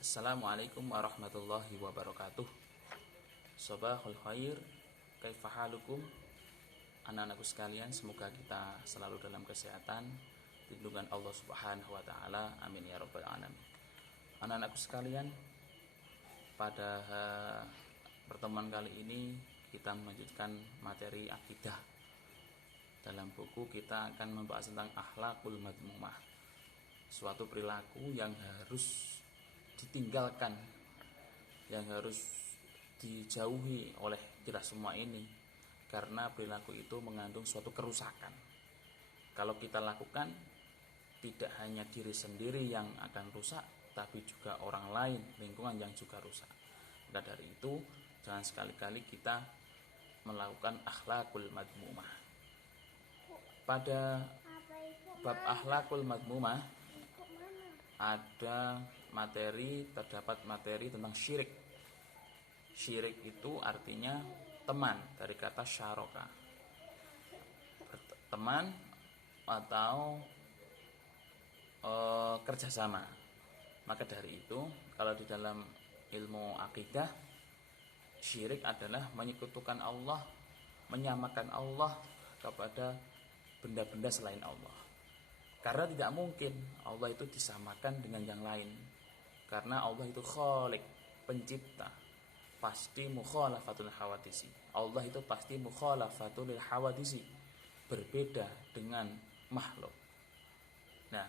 Assalamualaikum warahmatullahi wabarakatuh. Sobahul khair, kaifahalukum? Anak-anakku sekalian, semoga kita selalu dalam kesehatan, lindungan Allah Subhanahu wa taala. Amin ya rabbal alamin. Anak-anakku sekalian, pada pertemuan kali ini kita melanjutkan materi akidah. Dalam buku kita akan membahas tentang akhlakul madmumah, suatu perilaku yang harus ditinggalkan, yang harus dijauhi oleh kita semua ini, karena perilaku itu mengandung suatu kerusakan. Kalau kita lakukan, tidak hanya diri sendiri yang akan rusak, tapi juga orang lain, lingkungan yang juga rusak. Maka dari itu, jangan sekali-kali kita melakukan akhlakul madmumah. Pada bab akhlakul madmumah ada terdapat materi tentang syirik. Syirik itu artinya teman, dari kata syaraka, teman atau kerjasama. Maka dari itu, kalau di dalam ilmu akidah, syirik adalah menyekutukan Allah, menyamakan Allah kepada benda-benda selain Allah. Karena tidak mungkin Allah itu disamakan dengan yang lain. Karena Allah itu khaliq, pencipta. Pasti mukhalafatul hawadisi. Allah itu pasti mukhalafatul hawadisi, berbeda dengan makhluk. Nah,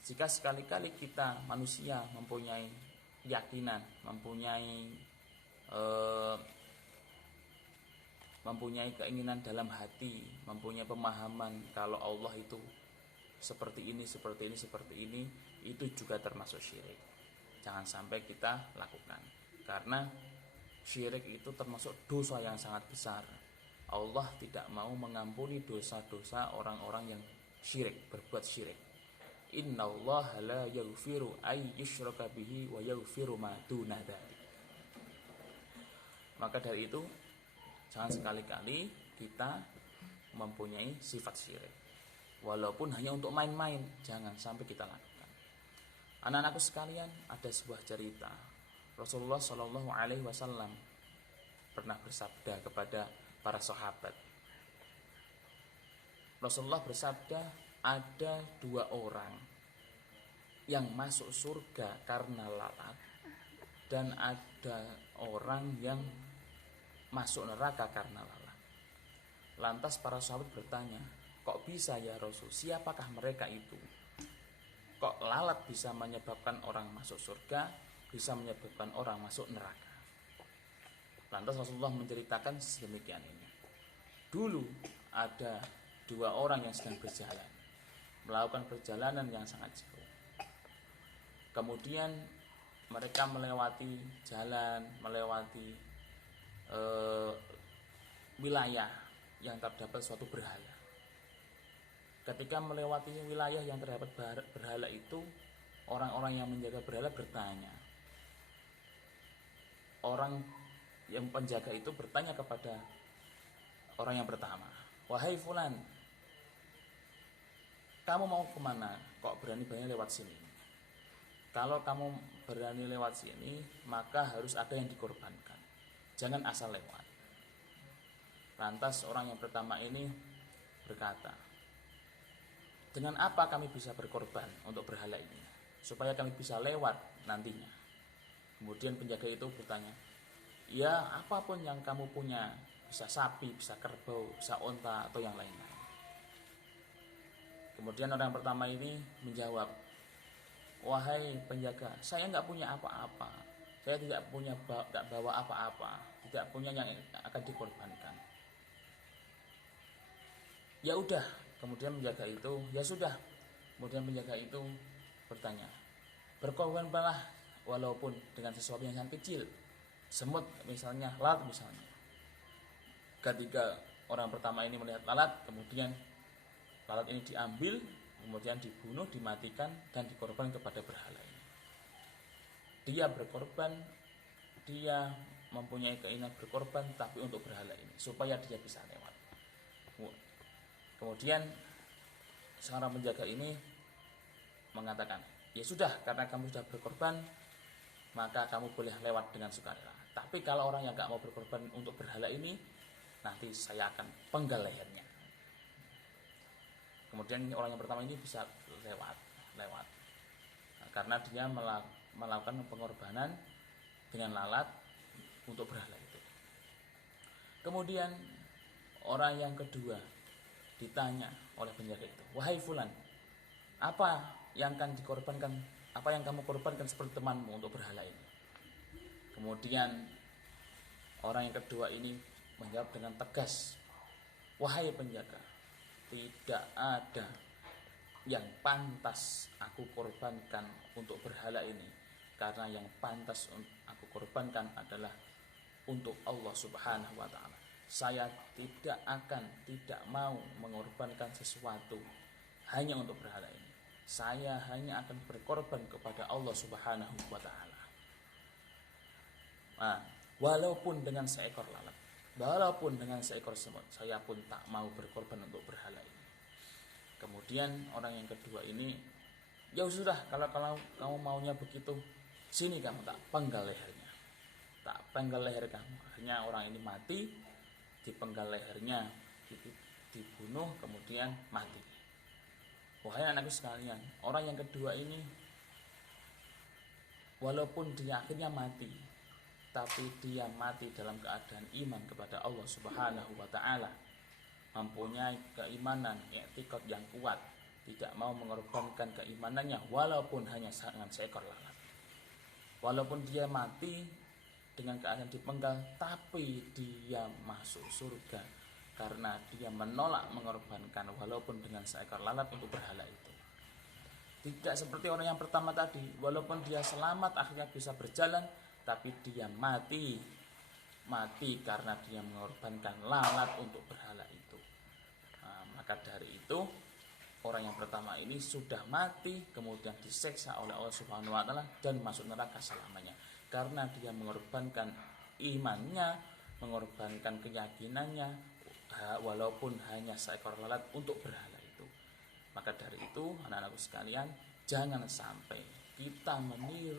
jika sekali-kali kita manusia mempunyai keyakinan, mempunyai keinginan dalam hati, mempunyai pemahaman kalau Allah itu seperti ini, itu juga termasuk syirik. Jangan sampai kita lakukan, karena syirik itu termasuk dosa yang sangat besar. Allah tidak mau mengampuni dosa-dosa orang-orang yang syirik, berbuat syirik. Innallaha la yaghfiru ay yushraka bihi wa yaghfiru ma duna dzalik. Maka dari itu, jangan sekali-kali kita mempunyai sifat syirik, walaupun hanya untuk main-main, jangan sampai kita lakukan. Anak-anakku sekalian, ada sebuah cerita. Rasulullah Shallallahu Alaihi Wasallam pernah bersabda kepada para sahabat. Rasulullah bersabda, ada dua orang yang masuk surga karena lalat, dan ada orang yang masuk neraka karena lalat. Lantas para sahabat bertanya, kok bisa ya Rasul? Siapakah mereka itu? Kok lalat bisa menyebabkan orang masuk surga, bisa menyebabkan orang masuk neraka? Lantas Rasulullah menceritakan sedemikian ini. Dulu ada dua orang yang sedang berjalan, melakukan perjalanan yang sangat jauh. Kemudian mereka melewati jalan, melewati wilayah yang terdapat suatu berhala. Ketika melewati wilayah yang terdapat berhala itu, orang-orang yang menjaga berhala bertanya. Orang yang penjaga itu bertanya kepada orang yang pertama, wahai fulan, kamu mau kemana? Kok berani-berani lewat sini? Kalau kamu berani lewat sini, maka harus ada yang dikorbankan. Jangan asal lewat. Lantas orang yang pertama ini berkata, dengan apa kami bisa berkorban untuk berhala ini, supaya kami bisa lewat nantinya? Kemudian penjaga itu bertanya, ya apapun yang kamu punya, bisa sapi, bisa kerbau, bisa onta, atau yang lain-lain. Kemudian orang pertama ini menjawab, wahai penjaga, saya nggak punya apa-apa, saya tidak bawa apa-apa, tidak punya yang akan dikorbankan. Ya udah, kemudian penjaga itu, ya sudah. Kemudian penjaga itu bertanya, berkorbanlah walaupun dengan sesuatu yang sangat kecil, semut misalnya, lalat misalnya. Ketika orang pertama ini melihat lalat, kemudian lalat ini diambil, kemudian dibunuh, dimatikan, dan dikorbankan kepada berhala ini. Dia berkorban, dia mempunyai keinginan berkorban, tapi untuk berhala ini, supaya dia bisa lewat. Kemudian seorang penjaga ini mengatakan, ya sudah, karena kamu sudah berkorban, maka kamu boleh lewat dengan sukarela. Tapi kalau orang yang gak mau berkorban untuk berhala ini, nanti saya akan penggal lehernya. Kemudian orang yang pertama ini bisa lewat. Nah, karena dia melakukan pengorbanan dengan lalat untuk berhala itu. Kemudian orang yang kedua ditanya oleh penjaga itu, wahai fulan, apa yang akan dikorbankan, apa yang kamu korbankan seperti temanmu untuk berhala ini? Kemudian orang yang kedua ini menjawab dengan tegas, wahai penjaga, tidak ada yang pantas aku korbankan untuk berhala ini, karena yang pantas aku korbankan adalah untuk Allah Subhanahu wa ta'ala. Saya tidak mau mengorbankan sesuatu hanya untuk berhala ini. Saya hanya akan berkorban kepada Allah Subhanahu wa ta'ala. Nah, walaupun dengan seekor lalat, walaupun dengan seekor semut, saya pun tak mau berkorban untuk berhala ini. Kemudian orang yang kedua ini, ya sudah, kalau kamu maunya begitu, sini kamu tak penggal lehernya. Tak penggal leher kamu. Akhirnya orang ini mati, dipenggal lehernya, dibunuh, kemudian mati. Wahai anakku sekalian, orang yang kedua ini walaupun dia akhirnya mati, tapi dia mati dalam keadaan iman kepada Allah Subhanahu wa ta'ala, mempunyai keimanan, i'tiqad yang kuat, tidak mau mengorbankan keimanannya walaupun hanya dengan seekor lalat. Walaupun dia mati dengan keadaan dipenggal, tapi dia masuk surga karena dia menolak mengorbankan walaupun dengan seekor lalat untuk berhala itu. Tidak seperti orang yang pertama tadi, walaupun dia selamat akhirnya bisa berjalan, tapi dia mati karena dia mengorbankan lalat untuk berhala itu. Nah, maka dari itu orang yang pertama ini sudah mati, kemudian diseksa oleh Allah Subhanahu wa ta'ala dan masuk neraka selamanya, karena dia mengorbankan imannya, mengorbankan keyakinannya walaupun hanya seekor lalat untuk berhala itu. Maka dari itu anak-anakku sekalian, jangan sampai kita meniru